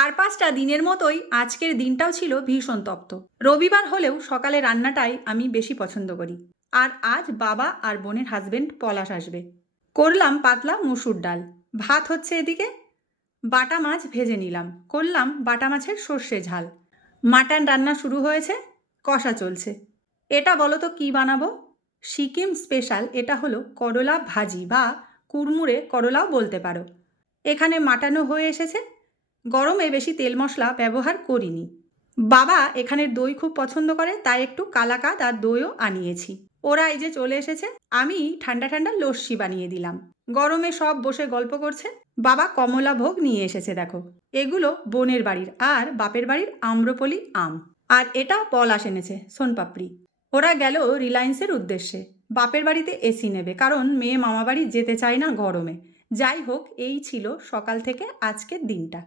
আর পাঁচটা দিনের মতোই আজকের দিনটাও ছিল ভীষণ তপ্ত। রবিবার হলেও সকালে রান্নাটাই আমি বেশি পছন্দ করি। আর আজ বাবা আর বোনের হাজবেন্ড পলাশ আসবে। করলাম পাতলা মুসুর ডাল। ভাত হচ্ছে এদিকে। বাটা মাছ ভেজে নিলাম। করলাম বাটা মাছের সর্ষে ঝাল। মাটন রান্না শুরু হয়েছে। কষা চলছে। এটা বলো তো কী বানাবো? সিকিম স্পেশাল এটা হলো করলা ভাজি বা কুড়মুড়ে করলাও বলতে পারো। এখানে মাটানো হয়ে এসেছে। গরমে বেশি তেল মশলা ব্যবহার করিনি। বাবা এখানের দই খুব পছন্দ করে, তাই একটু কালাকাদ আর দইও আনিয়েছি। ওরা এই যে চলে এসেছে, আমি ঠান্ডা ঠান্ডা লস্যি বানিয়ে দিলাম। গরমে সব বসে গল্প করছে। বাবা কমলা ভোগ নিয়ে এসেছে, দেখো। এগুলো বোনের বাড়ির আর বাপের বাড়ির আম্রপলি আম। আর এটা পলাশ এনেছে, সোনপাপড়ি। ওরা গেল রিলায়েন্সের উদ্দেশ্যে। বাপের বাড়িতে এসি নেবে, কারণ মেয়ে মামা বাড়ি যেতে চায় না গরমে। যাই হোক, এই ছিল সকাল থেকে আজকের দিনটা।